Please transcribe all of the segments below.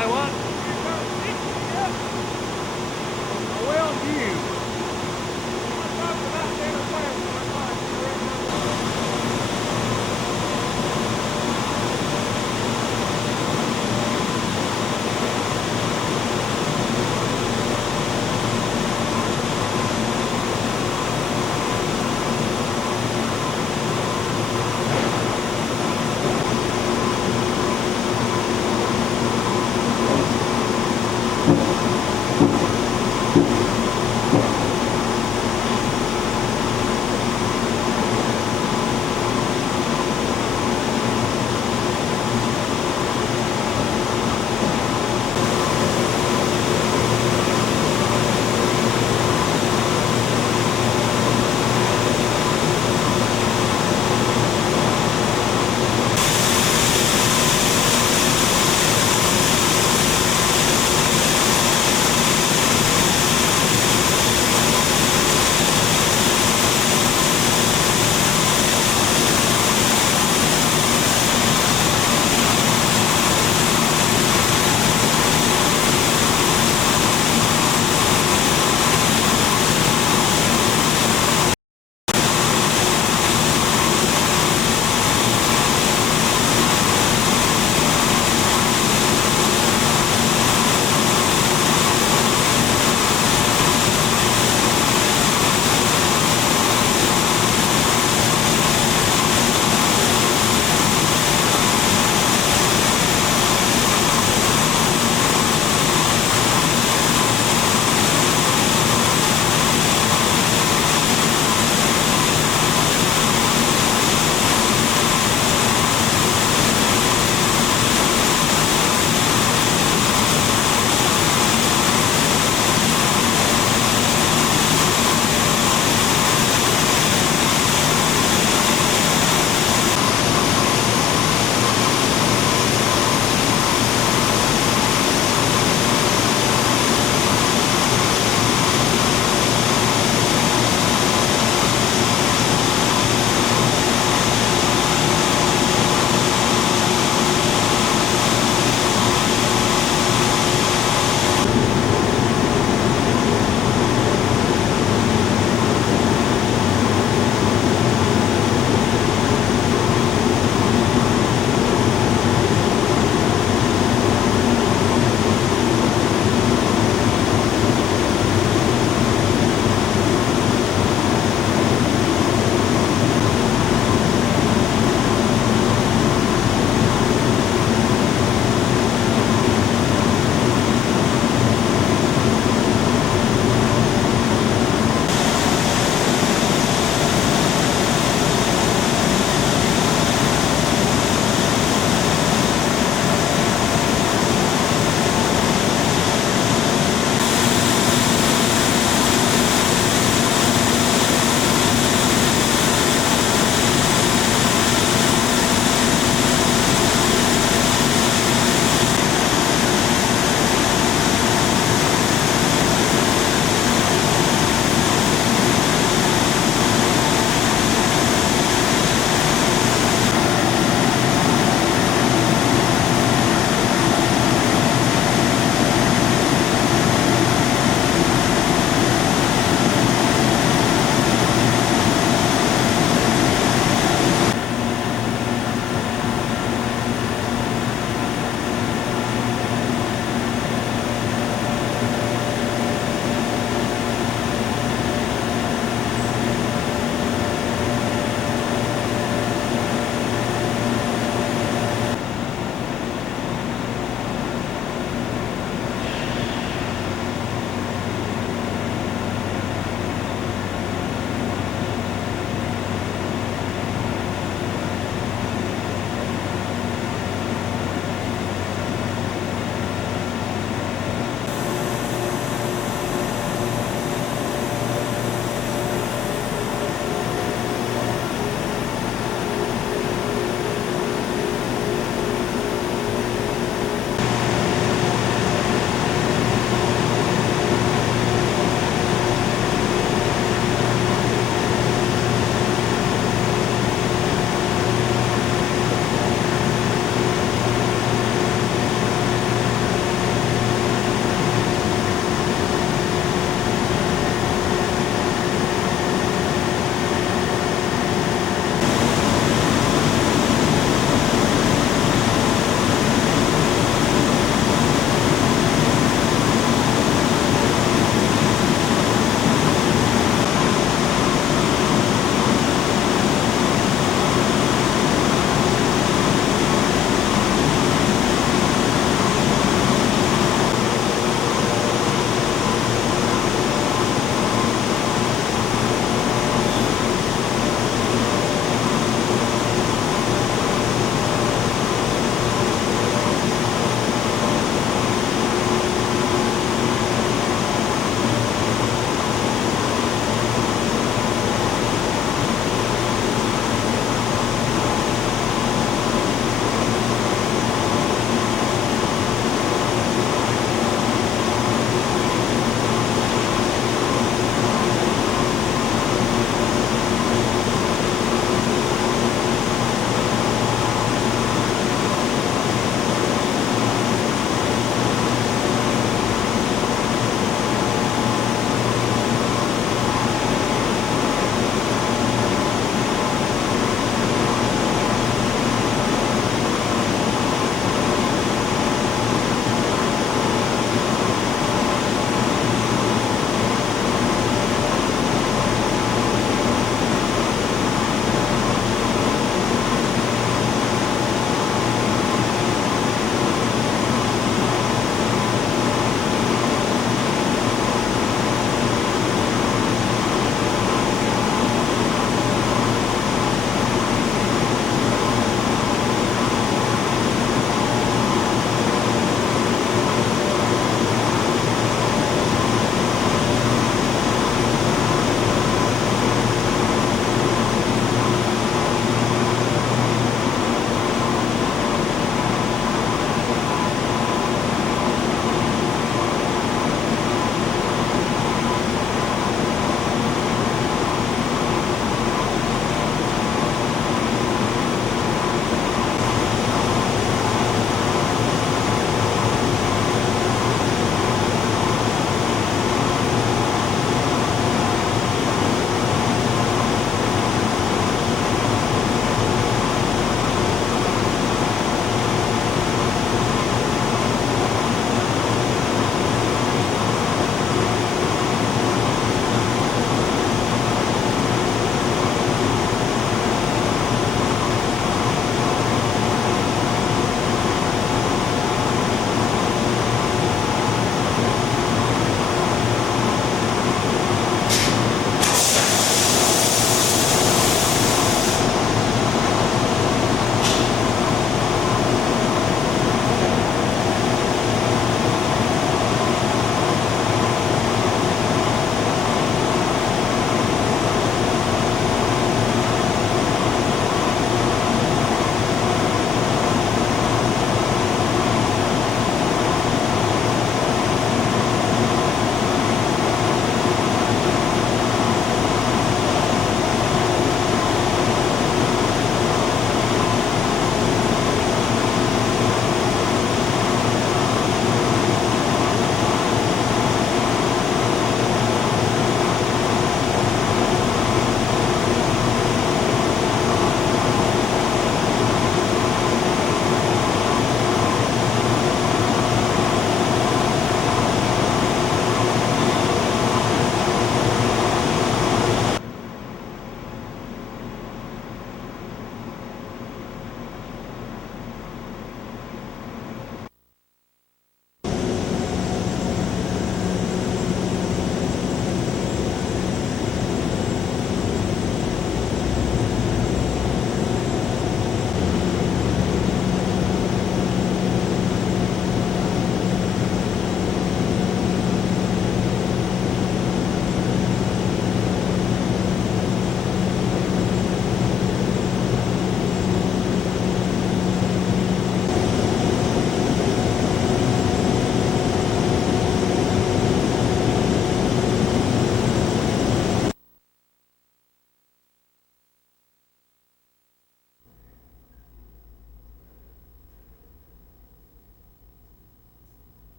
Say what? Well, you.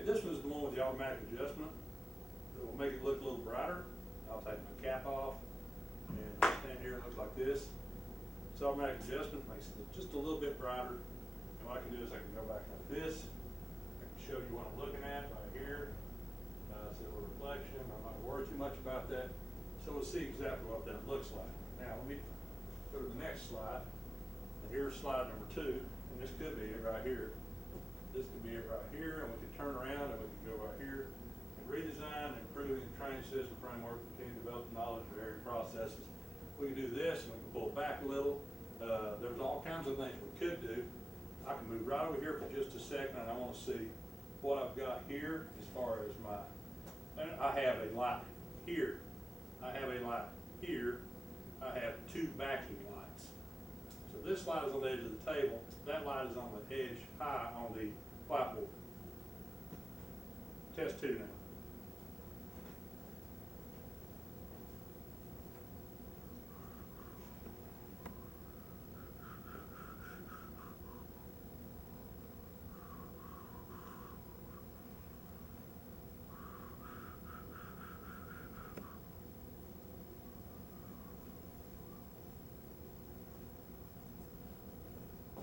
Okay, this one's the one with the automatic adjustment. It will make it look a little brighter. I'll take my cap off and stand here and look like this. It's automatic adjustment, makes it look just a little bit brighter. And what I can do is I can go back like this. I can show you what I'm looking at right here. It's a little reflection. I'm not worried too much about that. So we'll see exactly what that looks like. Now let me go to the next slide. And here's slide number 2, and this could be it right here. This could be it right here, and we can turn around and we can go right here and redesign, improving the training system framework, continue to develop knowledge of area processes. We can do this, and we can pull back a little. There's all kinds of things we could do. I can move right over here for just a second, and I want to see what I've got here as far as my, I have a light here. I have a light here. I have 2 backing lights. So this light is on the edge of the table. That light is on the edge high on the whiteboard. Test 2 now.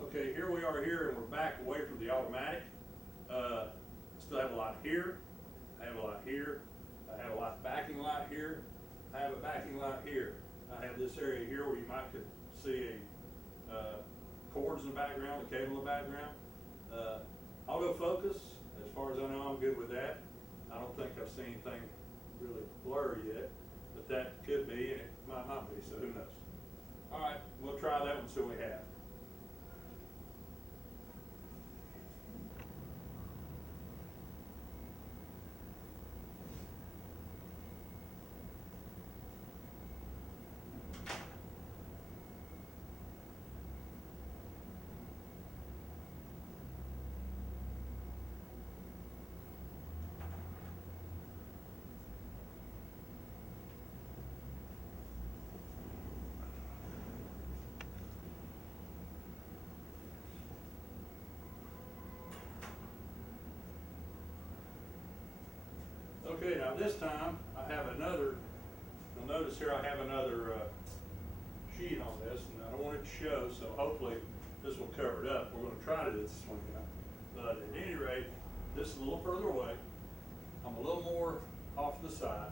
Okay, here we are here, and we're back away from the automatic. Still have a light here. I have a light here. I have a light backing light here. I have a backing light here. I have this area here where you might could see a cords in the background, a cable in the background. Autofocus, as far as I know, I'm good with that. I don't think I've seen anything really blurry yet, but that could be, and it might not be, so who knows. All right, we'll try that one, so we have. Okay, now this time I have another, you'll notice here I have another sheet on this, and I don't want it to show, so hopefully this will cover it up. We're going to try to do this one out. But at any rate, this is a little further away. I'm a little more off to the side.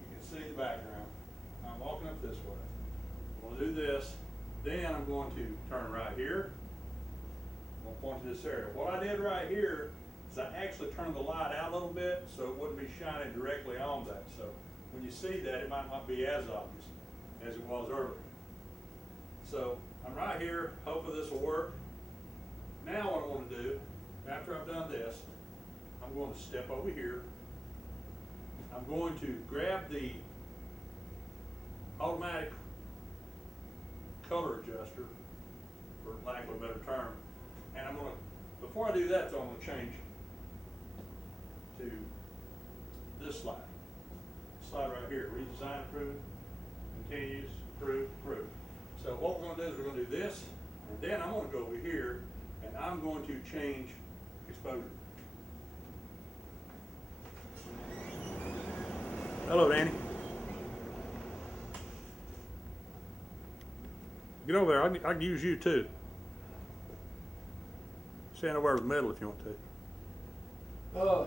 You can see the background. I'm walking up this way. I'm going to do this. Then I'm going to turn right here. I'm going to point to this area. What I did right here is I actually turned the light out a little bit so it wouldn't be shining directly on that. So when you see that, it might not be as obvious as it was earlier. So I'm right here, hopefully this will work. Now what I want to do, after I've done this, I'm going to step over here. I'm going to grab the automatic color adjuster, for lack of a better term, and I'm going to, before I do that though, I'm going to change to this slide. Slide right here, redesign approved, continues, approved, approved. So what we're going to do is we're going to do this, and then I'm going to go over here, and I'm going to change exposure. Hello, Danny. Get over there. I can use you too. Stand over the middle if you want to.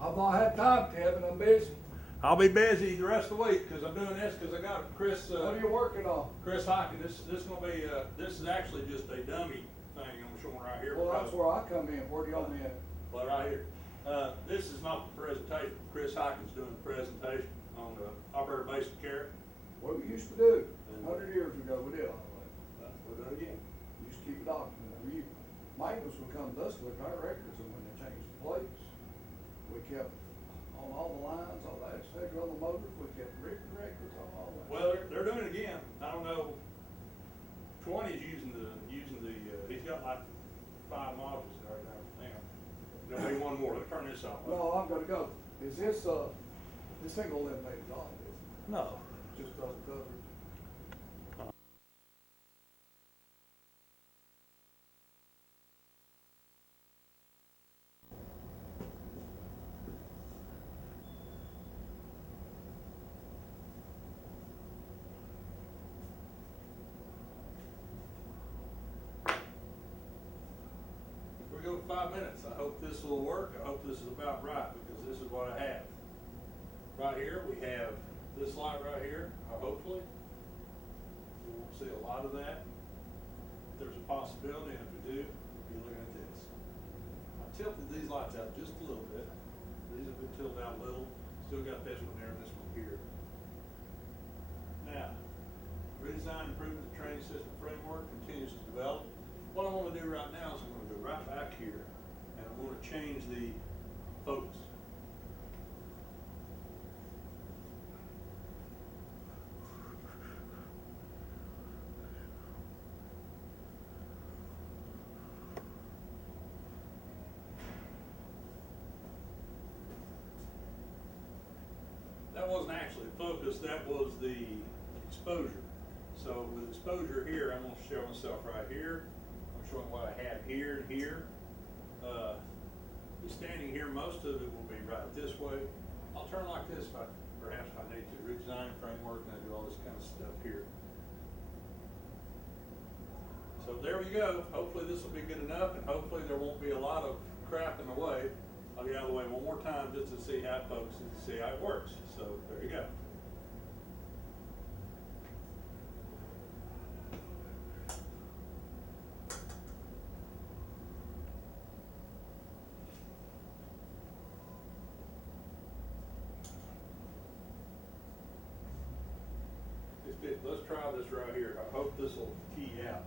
I've not had time, Kevin. I'm busy. I'll be busy the rest of the week because I'm doing this because I got Chris. What are you working on? Chris Hockin. This is gonna be. This is actually just a dummy thing I'm showing right here. Well, that's where I come in. Where do you want me at? Well, right here. This is not the presentation. Chris Hockin's doing the presentation on the operator basic care. What we used to do 100 years ago, we did all that. We're doing it again. We used to keep a document every year. Maintenance would come to us with our records, and when they changed the plates, we kept on all the lines, all that, etc. on the motors, we kept written records on all that. Well, they're doing it again. I don't know. 20 is using the. He's got like 5 modules right now. Hang on. There'll be one more. Let's turn this off. No, I'm gonna go. Is this this ain't gonna eliminate it all, is it? No. Just doesn't cover it. go 5 minutes. I hope this will work. I hope this is about right, because this is what I have. Right here, we have this light right here, hopefully. We won't see a lot of that. There's a possibility, and if we do, we'll be looking at this. I tilted these lights out just a little bit. These have been tilted out a little. Still got this one there and this one here. Now, redesign and improvement of the training system framework continues to develop. What I want to do right now is I'm going to go right back here, and I'm going to change the focus. That wasn't actually focus, that was the exposure. So with exposure here, I'm going to show myself right here. I'm showing what I have here and here. Be standing here, most of it will be right this way. I'll turn like this if perhaps I need to. Redesign framework, and I do all this kind of stuff here. So there we go. Hopefully this will be good enough, and hopefully there won't be a lot of crap in the way. I'll get out of the way one more time just to see how it focuses and to see how it works. So there you go. Let's try this right here. I hope this will key out.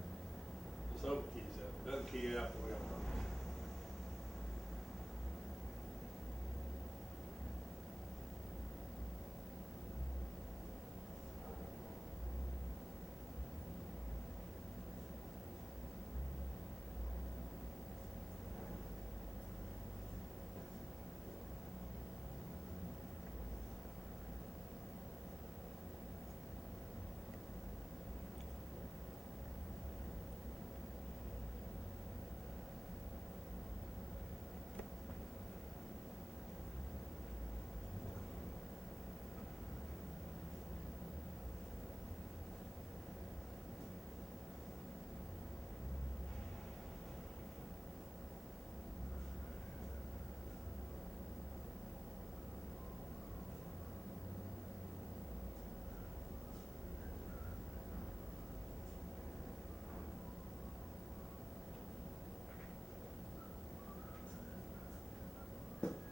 Let's hope it keys out. If it doesn't key out, the way I'm running.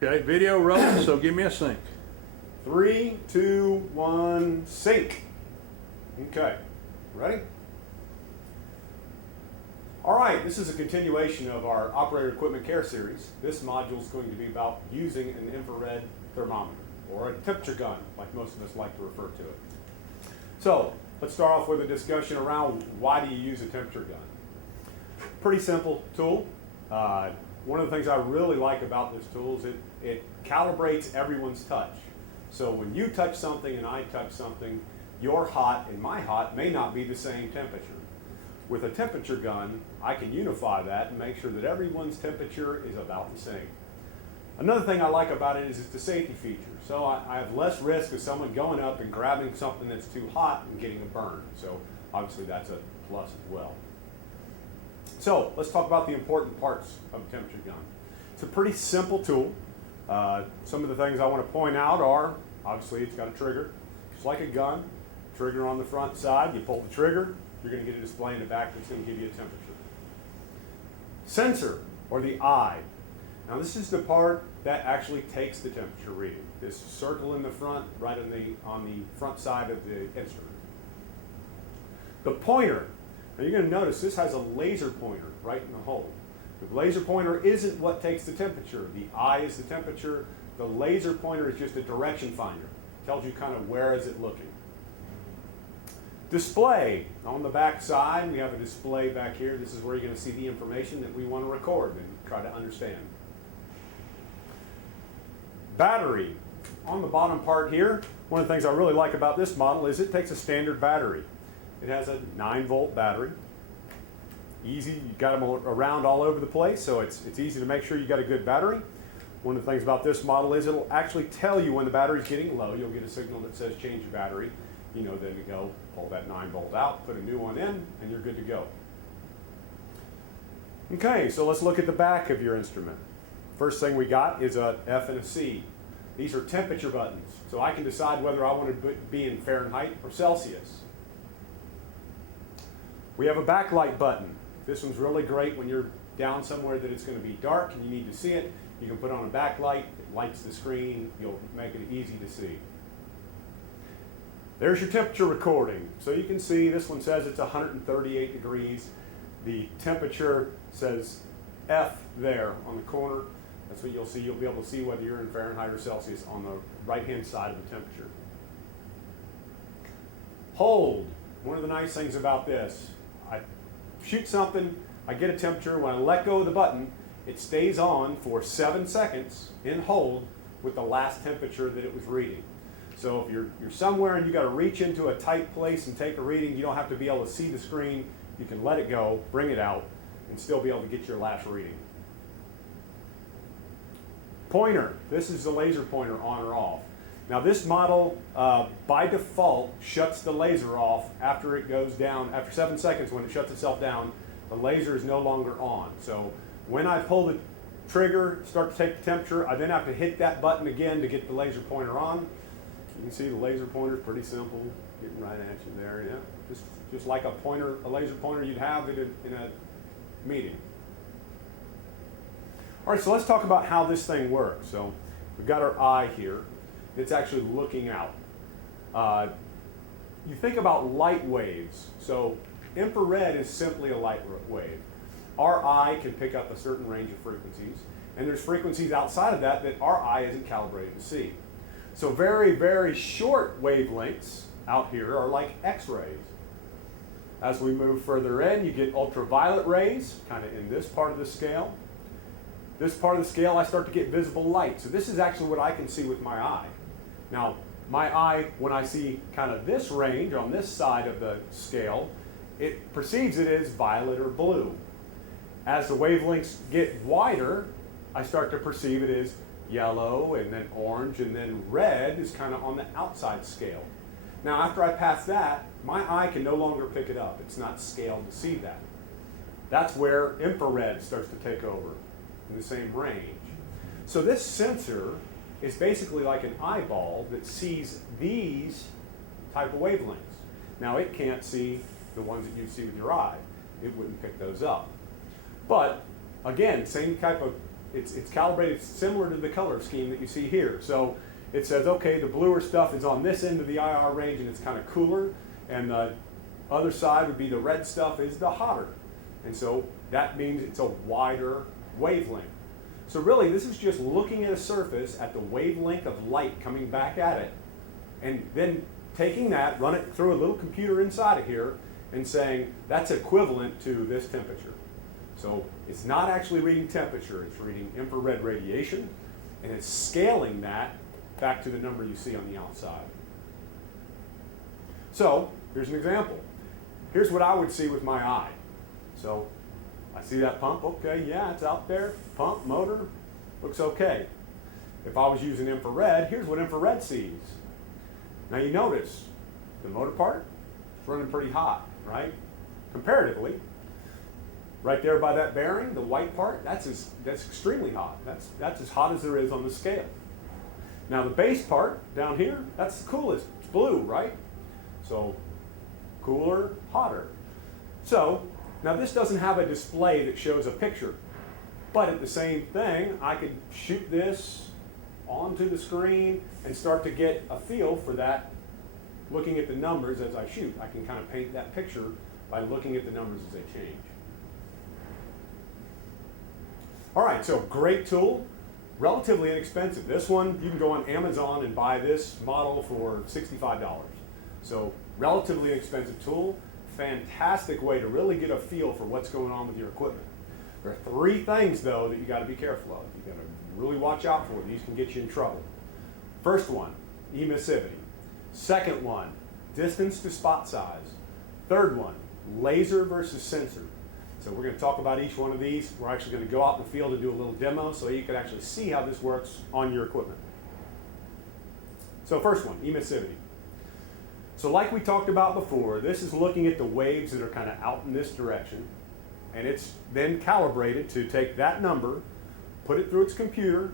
Okay, video rolling, so give me a sync. 3, 2, 1, sync. Okay, ready? All right, this is a continuation of our operator equipment care series. This module is going to be about using an infrared thermometer, or a temperature gun, like most of us like to refer to it. So, let's start off with a discussion around why do you use a temperature gun. Pretty simple tool. One of the things I really like about this tool is it calibrates everyone's touch. So when you touch something and I touch something, your hot and my hot may not be the same temperature. With a temperature gun, I can unify that and make sure that everyone's temperature is about the same. Another thing I like about it is it's a safety feature. So I have less risk of someone going up and grabbing something that's too hot and getting a burn. So obviously that's a plus as well. So let's talk about the important parts of a temperature gun. It's a pretty simple tool. Some of the things I want to point out are, obviously it's got a trigger. Just like a gun, trigger on the front side, you pull the trigger, you're going to get a display in the back that's going to give you a temperature. Sensor, or the eye. Now this is the part that actually takes the temperature reading. This circle in the front, right on the front side of the instrument. The pointer. Now you're going to notice this has a laser pointer right in the hole. The laser pointer isn't what takes the temperature. The eye is the temperature. The laser pointer is just a direction finder. It tells you kind of where is it looking. Display. On the back side, we have a display back here. This is where you're going to see the information that we want to record and try to understand. Battery. On the bottom part here, one of the things I really like about this model is it takes a standard battery. It has a 9-volt battery. Easy, you've got them around all over the place, so it's easy to make sure you got a good battery. One of the things about this model is it'll actually tell you when the battery's getting low. You'll get a signal that says change your battery. You know then to go pull that 9-volt out, put a new one in, and you're good to go. Okay, so let's look at the back of your instrument. First thing we got is a F and a C. These are temperature buttons, so I can decide whether I want to be in Fahrenheit or Celsius. We have a backlight button. This one's really great when you're down somewhere that it's going to be dark and you need to see it. You can put on a backlight, it lights the screen, you'll make it easy to see. There's your temperature recording. So you can see this one says it's 138 degrees. The temperature says F there on the corner. That's what you'll see. You'll be able to see whether you're in Fahrenheit or Celsius on the right-hand side of the temperature. Hold. One of the nice things about this, I shoot something, I get a temperature. When I let go of the button, it stays on for 7 seconds in hold with the last temperature that it was reading. So if you're somewhere and you got to reach into a tight place and take a reading, you don't have to be able to see the screen. You can let it go, bring it out, and still be able to get your last reading. Pointer. This is the laser pointer on or off. Now this model, by default, shuts the laser off after it goes down. After 7 seconds, when it shuts itself down, the laser is no longer on. So when I pull the trigger, start to take the temperature, I then have to hit that button again to get the laser pointer on. You can see the laser pointer is pretty simple, getting right at you there. Yeah, just like a pointer, a laser pointer you'd have in a meeting. All right, so let's talk about how this thing works. So we've got our eye here. It's actually looking out. You think about light waves. So infrared is simply a light wave. Our eye can pick up a certain range of frequencies, and there's frequencies outside of that that our eye isn't calibrated to see. So very, very short wavelengths out here are like X-rays. As we move further in, you get ultraviolet rays, kind of in this part of the scale. This part of the scale, I start to get visible light. So this is actually what I can see with my eye. Now, my eye, when I see kind of this range on this side of the scale, it perceives it as violet or blue. As the wavelengths get wider, I start to perceive it as yellow, and then orange, and then red is kind of on the outside scale. Now, after I pass that, my eye can no longer pick it up. It's not scaled to see that. That's where infrared starts to take over in the same range. So this sensor is basically like an eyeball that sees these type of wavelengths. Now, it can't see the ones that you'd see with your eye. It wouldn't pick those up. But again, same type of, it's calibrated similar to the color scheme that you see here. So it says, okay, the bluer stuff is on this end of the IR range and it's kind of cooler, and the other side would be the red stuff is the hotter. And so that means it's a wider wavelength. So really, this is just looking at a surface at the wavelength of light coming back at it, and then taking that, run it through a little computer inside of here, and saying that's equivalent to this temperature. So it's not actually reading temperature, it's reading infrared radiation, and it's scaling that back to the number you see on the outside. So here's an example. Here's what I would see with my eye. So I see that pump, okay, yeah, it's out there. Pump, motor, looks okay. If I was using infrared, here's what infrared sees. Now you notice the motor part is running pretty hot, right? Comparatively. Right there by that bearing, the white part, that's extremely hot. That's as hot as there is on the scale. Now the base part down here, that's the coolest. It's blue, right? So cooler, hotter. So now this doesn't have a display that shows a picture, but at the same thing, I could shoot this onto the screen and start to get a feel for that, looking at the numbers as I shoot. I can kind of paint that picture by looking at the numbers as they change. All right, so great tool, relatively inexpensive. This one, you can go on Amazon and buy this model for $65. So relatively inexpensive tool, fantastic way to really get a feel for what's going on with your equipment. There are 3 things, though, that you got to be careful of. You got to really watch out for. These can get you in trouble. First one, emissivity. Second one, distance to spot size. Third one, laser versus sensor. So we're going to talk about each one of these. We're actually going to go out in the field and do a little demo so you can actually see how this works on your equipment. So first one, emissivity. So like we talked about before, this is looking at the waves that are kind of out in this direction, and it's then calibrated to take that number, put it through its computer,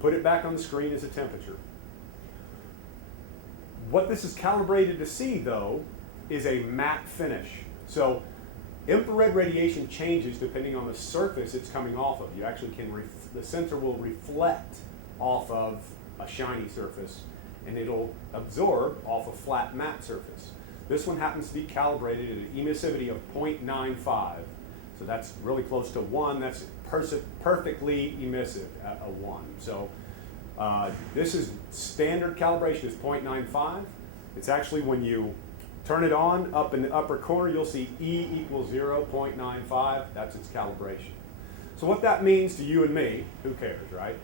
put it back on the screen as a temperature. What this is calibrated to see, though, is a matte finish. So infrared radiation changes depending on the surface it's coming off of. You actually can, the sensor will reflect off of a shiny surface, and it'll absorb off a flat matte surface. This one happens to be calibrated at an emissivity of 0.95. So that's really close to 1. That's perfectly emissive at a 1. So this is standard calibration is 0.95. It's actually, when you turn it on, up in the upper corner, you'll see E equals 0.95. That's its calibration. So what that means to you and me, who cares, right?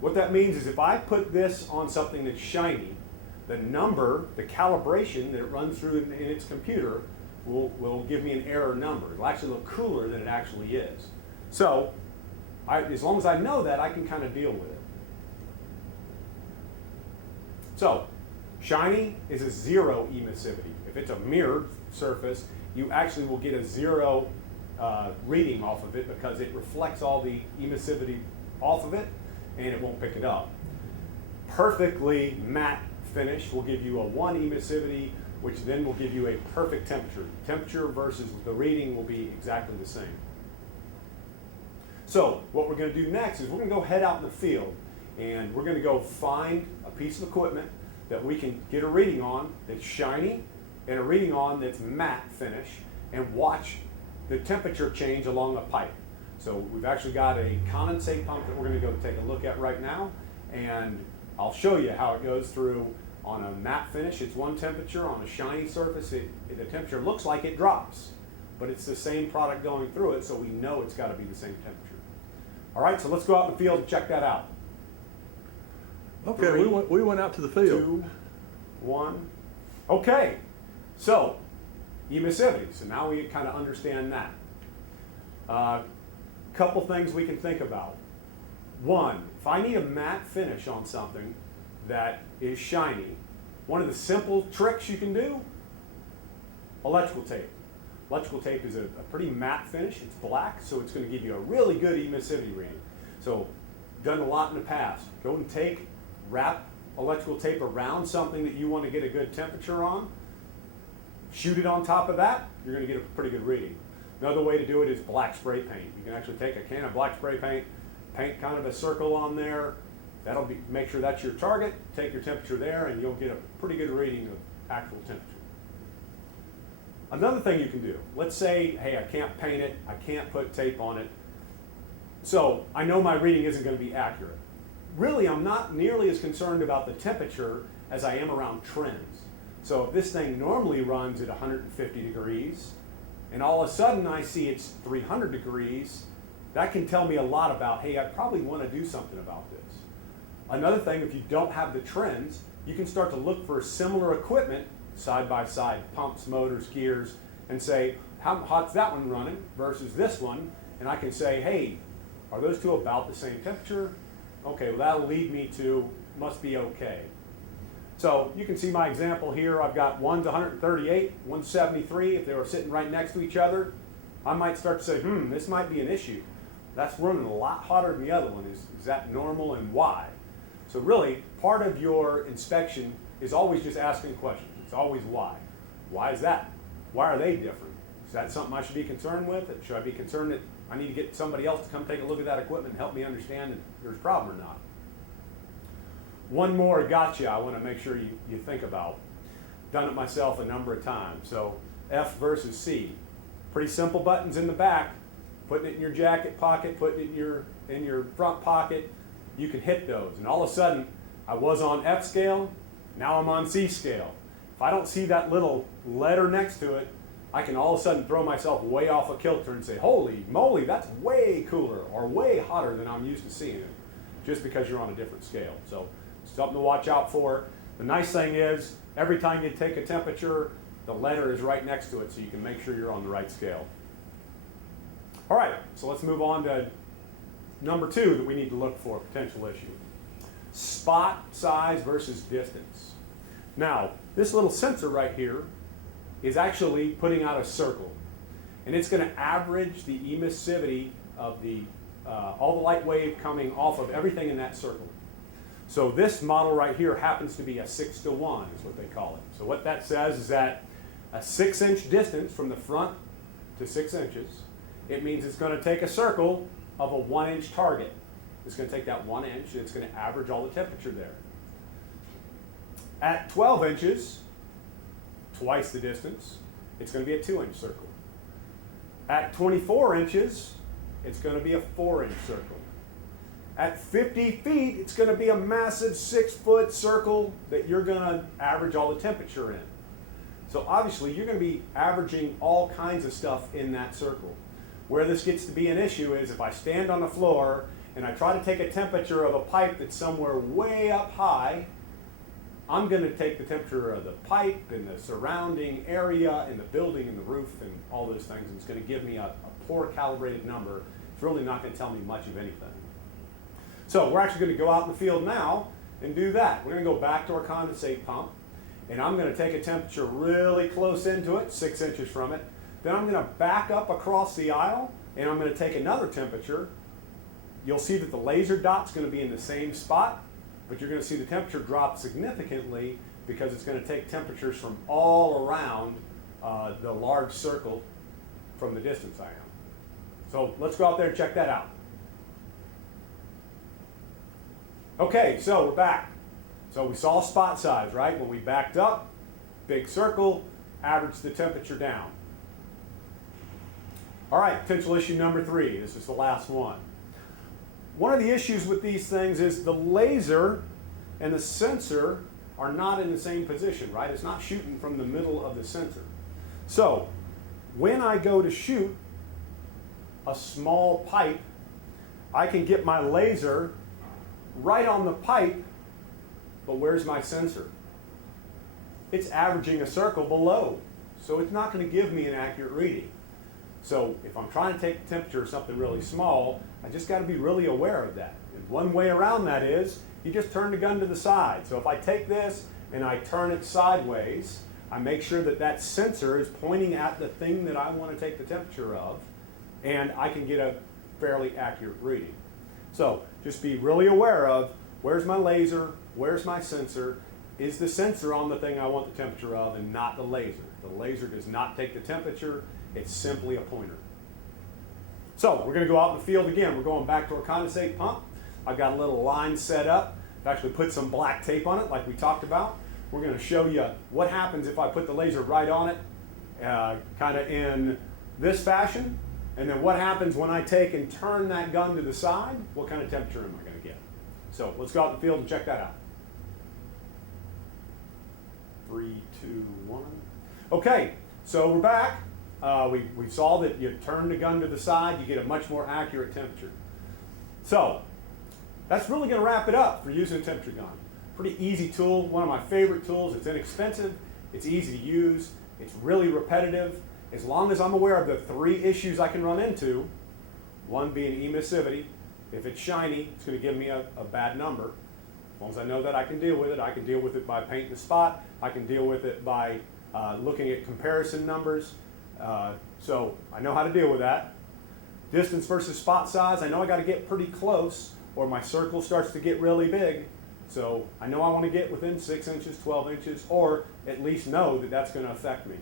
What that means is if I put this on something that's shiny, the number, the calibration that it runs through in its computer will give me an error number. It'll actually look cooler than it actually is. So as long as I know that, I can kind of deal with it. So shiny is a 0 emissivity. If it's a mirrored surface, you actually will get a 0 reading off of it because it reflects all the emissivity off of it and it won't pick it up. Perfectly matte finish will give you a 1 emissivity, which then will give you a perfect temperature. Temperature versus the reading will be exactly the same. So what we're going to do next is we're going to go head out in the field, and we're going to go find a piece of equipment that we can get a reading on that's shiny and a reading on that's matte finish, and watch the temperature change along a pipe. So we've actually got a condensate pump that we're going to go take a look at right now, and I'll show you how it goes through. On a matte finish, it's one temperature. On a shiny surface, the temperature looks like it drops, but it's the same product going through it, so we know it's got to be the same temperature. All right, so let's go out in the field and check that out. Okay, 3, we went out to the field. 2, 1. Okay, so emissivity. So now we kind of understand that. Couple things we can think about. One, if I need a matte finish on something that is shiny, one of the simple tricks you can do, electrical tape. Electrical tape is a pretty matte finish. It's black, so it's going to give you a really good emissivity reading. So, done a lot in the past. Go and wrap electrical tape around something that you want to get a good temperature on, shoot it on top of that, you're going to get a pretty good reading. Another way to do it is black spray paint. You can actually take a can of black spray paint, paint kind of a circle on there. That'll make sure that's your target, take your temperature there, and you'll get a pretty good reading of actual temperature. Another thing you can do, let's say, hey, I can't paint it, I can't put tape on it, so I know my reading isn't going to be accurate. Really, I'm not nearly as concerned about the temperature as I am around trends. So if this thing normally runs at 150 degrees, and all of a sudden I see it's 300 degrees, that can tell me a lot about, hey, I probably want to do something about this. Another thing, if you don't have the trends, you can start to look for similar equipment, side by side, pumps, motors, gears, and say, how hot's that one running versus this one? And I can say, hey, are those two about the same temperature? Okay, well that'll lead me to, must be okay. So you can see my example here. I've got one's 138, one's 73. If they were sitting right next to each other, I might start to say, this might be an issue. That's running a lot hotter than the other one. Is that normal, and why? So really, part of your inspection is always just asking questions. It's always why. Why is that? Why are they different? Is that something I should be concerned with? Should I be concerned that I need to get somebody else to come take a look at that equipment and help me understand if there's a problem or not? One more gotcha I want to make sure you think about. Done it myself a number of times. So F versus C. Pretty simple buttons in the back. Putting it in your jacket pocket, putting it in your front pocket. You can hit those, and all of a sudden I was on F scale, now I'm on C scale. If I don't see that little letter next to it, I can all of a sudden throw myself way off a kilter and say, holy moly, that's way cooler or way hotter than I'm used to seeing it, just because you're on a different scale. So something to watch out for. The nice thing is, every time you take a temperature, the letter is right next to it, so you can make sure you're on the right scale. All right, so let's move on to number 2 that we need to look for, potential issue. Spot size versus distance. Now, this little sensor right here is actually putting out a circle. and it's going to average the emissivity of all the light wave coming off of everything in that circle. So this model right here happens to be a 6-to-1 is what they call it. So what that says is that a 6-inch distance from the front to 6 inches, it means it's going to take a circle of a 1-inch target. It's going to take that 1 inch and it's going to average all the temperature there. At 12 inches, twice the distance, it's going to be a 2-inch circle. At 24 inches, it's going to be a 4-inch circle. At 50 feet, it's going to be a massive 6-foot circle that you're going to average all the temperature in. So obviously, you're going to be averaging all kinds of stuff in that circle. Where this gets to be an issue is if I stand on the floor and I try to take a temperature of a pipe that's somewhere way up high, I'm going to take the temperature of the pipe and the surrounding area and the building and the roof and all those things, and it's going to give me a poor calibrated number. It's really not going to tell me much of anything. So we're actually going to go out in the field now and do that. We're going to go back to our condensate pump, and I'm going to take a temperature really close into it, 6 inches from it. Then I'm going to back up across the aisle, and I'm going to take another temperature. You'll see that the laser dot's going to be in the same spot, but you're going to see the temperature drop significantly because it's going to take temperatures from all around the large circle from the distance I am. So let's go out there and check that out. Okay, so we're back. So we saw spot size, right? When we backed up, big circle, averaged the temperature down. All right, potential issue number 3. This is the last one. One of the issues with these things is the laser and the sensor are not in the same position, right? It's not shooting from the middle of the sensor. So when I go to shoot a small pipe, I can get my laser right on the pipe, but where's my sensor? It's averaging a circle below, so it's not going to give me an accurate reading. So if I'm trying to take the temperature of something really small, I just got to be really aware of that. And one way around that is you just turn the gun to the side. So if I take this and I turn it sideways, I make sure that that sensor is pointing at the thing that I want to take the temperature of, and I can get a fairly accurate reading. So just be really aware of where's my laser, where's my sensor, is the sensor on the thing I want the temperature of and not the laser. The laser does not take the temperature. It's simply a pointer. So we're going to go out in the field again. We're going back to our condensate pump. I've got a little line set up. I've actually put some black tape on it like we talked about. We're going to show you what happens if I put the laser right on it, kind of in this fashion. And then what happens when I take and turn that gun to the side, what kind of temperature am I going to get? So let's go out in the field and check that out. 3, 2, 1. Okay, so we're back. We saw that you turn the gun to the side, you get a much more accurate temperature. So that's really going to wrap it up for using a temperature gun. Pretty easy tool, one of my favorite tools. It's inexpensive, it's easy to use, it's really repetitive. As long as I'm aware of the 3 issues I can run into, one being emissivity. If it's shiny, it's going to give me a bad number. As long as I know that I can deal with it. I can deal with it by painting the spot. I can deal with it by looking at comparison numbers. So I know how to deal with that. Distance versus spot size, I know I got to get pretty close or my circle starts to get really big. So I know I want to get within 6 inches, 12 inches, or at least know that that's going to affect me.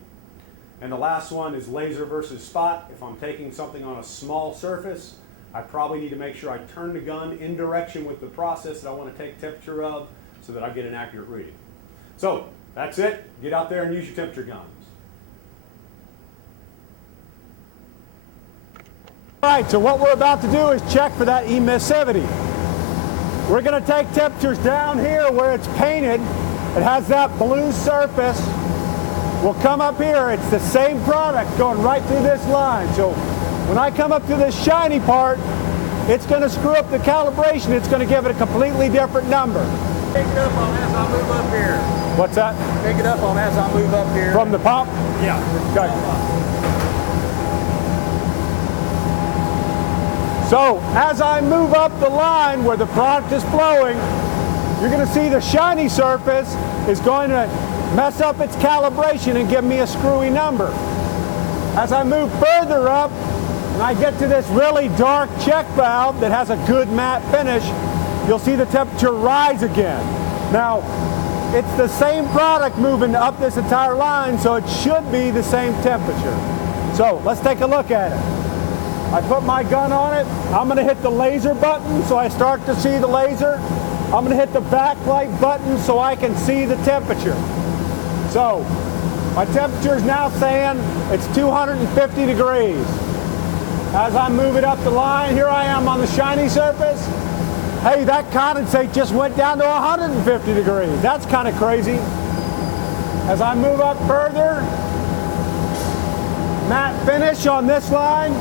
And the last one is laser versus spot. If I'm taking something on a small surface, I probably need to make sure I turn the gun in direction with the process that I want to take temperature of so that I get an accurate reading. So that's it. Get out there and use your temperature guns. All right, so what we're about to do is check for that emissivity. We're going to take temperatures down here where it's painted. It has that blue surface. We'll come up here. It's the same product going right through this line. So when I come up to this shiny part, it's going to screw up the calibration. It's going to give it a completely different number. Pick it up on as I move up here. What's that? Pick it up on as I move up here. From the pump? Yeah. Okay. So as I move up the line where the product is flowing, you're going to see the shiny surface is going to mess up its calibration and give me a screwy number. As I move further up, and I get to this really dark check valve that has a good matte finish, you'll see the temperature rise again. Now, it's the same product moving up this entire line, so it should be the same temperature. So let's take a look at it. I put my gun on it. I'm going to hit the laser button so I start to see the laser. I'm going to hit the backlight button so I can see the temperature. So my temperature is now saying it's 250 degrees. As I move it up the line, here I am on the shiny surface. Hey, that condensate just went down to 150 degrees. That's kind of crazy. As I move up further, matte finish on this line,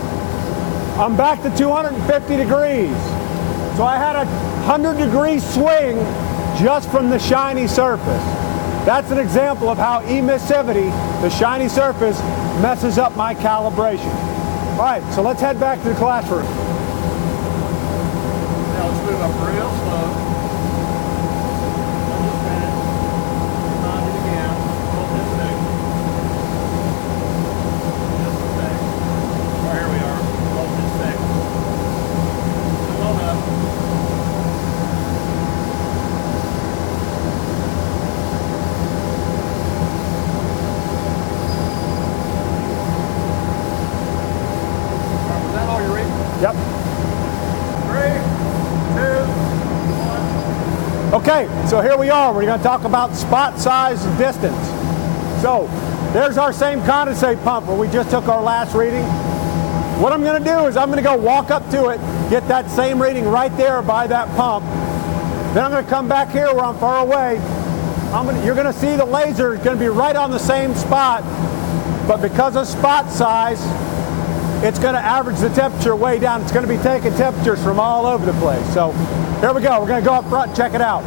I'm back to 250 degrees. So I had a 100-degree swing just from the shiny surface. That's an example of how emissivity, the shiny surface, messes up my calibration. All right, so let's head back to the classroom. Now let's move up real slow. Just a minute. Remind it again. Hold this thing. Just a sec. Right, here we are. Hold this thing. Come on up. Was that all you're reading? Yep. 3, 2, 1. Okay, so here we are. We're going to talk about spot size and distance. So there's our same condensate pump where we just took our last reading. What I'm going to do is I'm going to go walk up to it, get that same reading right there by that pump. Then I'm going to come back here where I'm far away. You're going to see the laser is going to be right on the same spot, but because of spot size, it's going to average the temperature way down. It's going to be taking temperatures from all over the place. So here we go. We're going to go up front and check it out.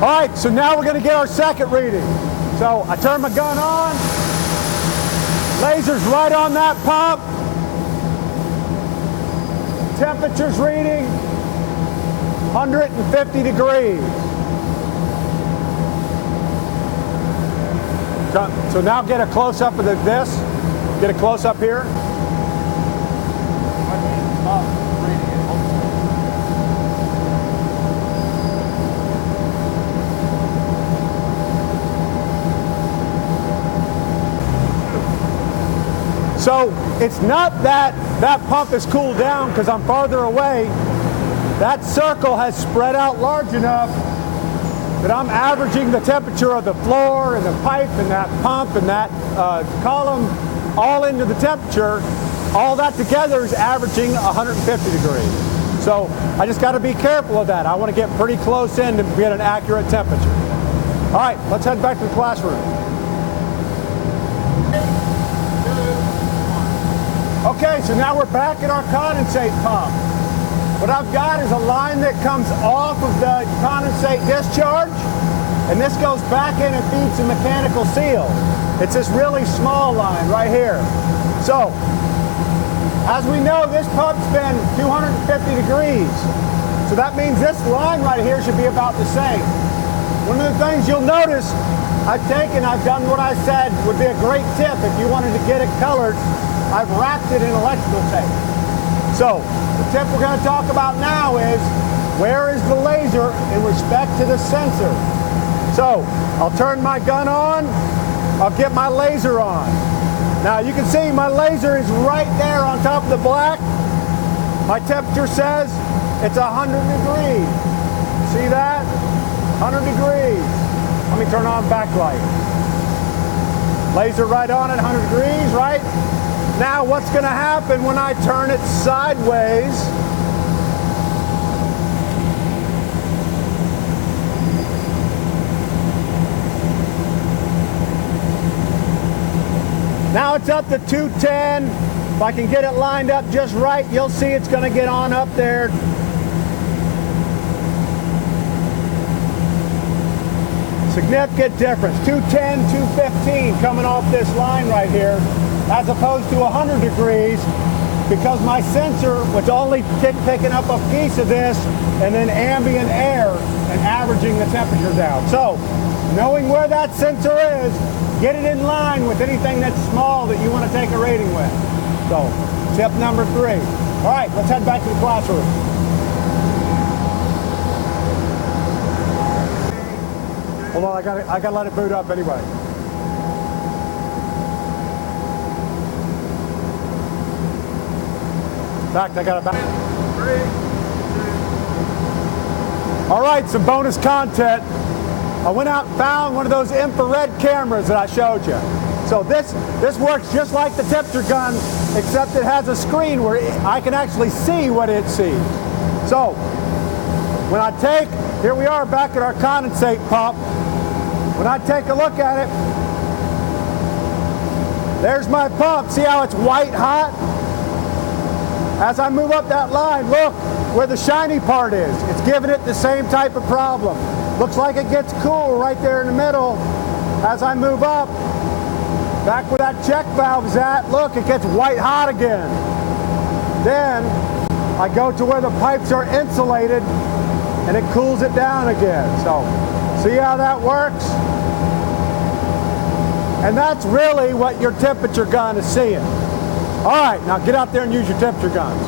All right, so now we're going to get our second reading. So I turn my gun on, laser's right on that pump, temperature's reading 150 degrees. So now get a close-up of this, get a close-up here. So it's not that that pump is cooled down because I'm farther away. That circle has spread out large enough that I'm averaging the temperature of the floor and the pipe and that pump and that column all into the temperature. All that together is averaging 150 degrees. So I just got to be careful of that. I want to get pretty close in to get an accurate temperature. All right, let's head back to the classroom. Okay, so now we're back at our condensate pump. What I've got is a line that comes off of the condensate discharge, and this goes back in and feeds the mechanical seal. It's this really small line right here. So, as we know, this pump's been 250 degrees. So that means this line right here should be about the same. One of the things you'll notice, I've done what I said would be a great tip if you wanted to get it colored. I've wrapped it in electrical tape. So the tip we're going to talk about now is where is the laser in respect to the sensor. So I'll turn my gun on, I'll get my laser on. Now you can see my laser is right there on top of the black. My temperature says it's 100 degrees. See that? 100 degrees. Let me turn on backlight. Laser right on at 100 degrees, right? Now what's going to happen when I turn it sideways? Now it's up to 210. If I can get it lined up just right, you'll see it's going to get on up there. Significant difference. 210, 215 coming off this line right here, as opposed to 100 degrees, because my sensor was only picking up a piece of this and then ambient air and averaging the temperature down. So, knowing where that sensor is, get it in line with anything that's small that you want to take a rating with. So, tip number 3. All right, let's head back to the classroom. Hold on, I gotta let it boot up anyway. In fact, I got it back. 3, 2. All right, some bonus content. I went out and found one of those infrared cameras that I showed you. So this works just like the temperature gun, except it has a screen where I can actually see what it sees. So when I take, here we are back at our condensate pump. When I take a look at it, there's my pump. See how it's white hot? As I move up that line, look where the shiny part is. It's giving it the same type of problem. Looks like it gets cool right there in the middle. As I move up, back where that check valve is at, look, it gets white hot again. Then I go to where the pipes are insulated and it cools it down again. So see how that works? And that's really what your temperature gun is seeing. All right, now get out there and use your temperature guns.